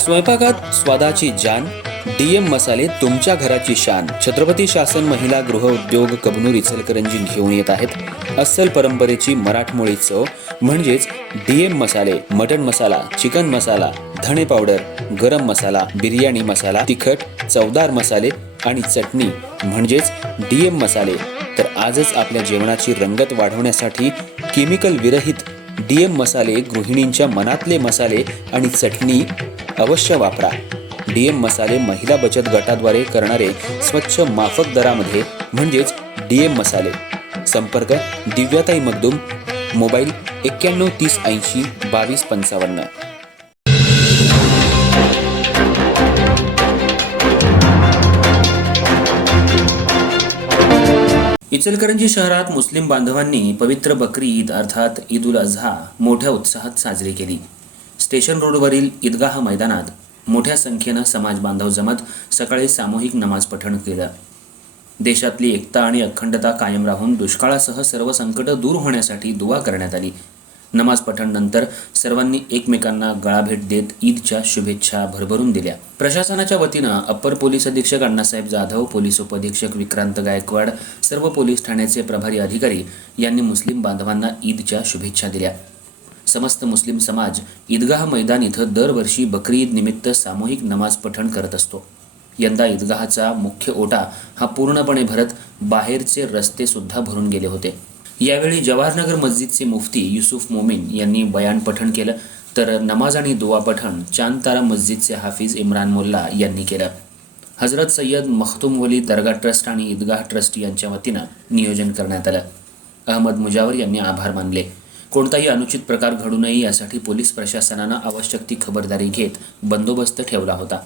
स्वयंपाकात स्वादाची जान, डीएम मसाले तुमच्या घराची शान. छत्रपती शासन महिला गृह उद्योग कबनूर इचलकरंजी घेऊन येत आहेत अस्सल परंपरेची मराठमोळी चव म्हणजेच डीएम मसाले. मटन मसाला, चिकन मसाला, धणे पावडर, गरम मसाला, बिर्याणी मसाला, तिखट चवदार मसाले आणि चटणी म्हणजेच डीएम मसाले. तर आजच आपल्या जेवणाची रंगत वाढवण्यासाठी केमिकल विरहित डीएम मसाले, गृहिणींच्या मनातले मसाले आणि चटणी अवश्य वापरा. डीएम मसाले महिला बचत गटाद्वारे करणारे स्वच्छ माफक दरामध्ये म्हणजेच डीएम मसाले. संपर्क दिव्याताई मगदूम, मोबाईल 91 30 80 22 55. इचलकरंजी शहरात मुस्लिम बांधवांनी पवित्र बकरी ईद अर्थात ईद उल अझहा मोठ्या उत्साहात साजरी केली. स्टेशन रोडवरील ईदगाह मैदानात मोठ्या संख्येनं समाज बांधव जमत सकाळी सामूहिक नमाज पठण केलं. देशातली एकता आणि अखंडता कायम राहून दुष्काळासह सर्व संकट दूर होण्यासाठी दुआ करण्यात आली. नमाज पठण नंतर सर्वांनी एकमेकांना गळाभेट देत ईदच्या शुभेच्छा भरभरून दिल्या. प्रशासनाच्या वतीनं अप्पर पोलीस अधीक्षक अण्णासाहेब जाधव, पोलीस उपअधीक्षक विक्रांत गायकवाड, सर्व पोलीस ठाण्याचे प्रभारी अधिकारी यांनी मुस्लिम बांधवांना ईदच्या शुभेच्छा दिल्या. समस्त मुस्लिम समाज ईदगाह मैदान इथं दरवर्षी बकरी ईद निमित्त सामूहिक नमाज पठण करत असतो. यंदा ईदगाहचा मुख्य ओटा हा पूर्णपणे भरत बाहेरचे रस्ते सुद्धा भरून गेले होते. यावेळी जवाहरनगर मस्जिदचे मुफ्ती युसुफ मोमीन यांनी बयान पठण केलं, तर नमाज आणि दुआ पठण चांदतारा मस्जिदचे हाफिज इम्रान मुल्ला यांनी केलं. हजरत सय्यद मखतूम वली दर्गा ट्रस्ट आणि ईदगाह ट्रस्ट यांच्या वतीनं नियोजन करण्यात आलं. अहमद मुजावर यांनी आभार मानले. कोणताही अनुचित प्रकार घडू नये यासाठी पोलीस प्रशासनानं आवश्यक ती खबरदारी घेत बंदोबस्त ठेवला होता.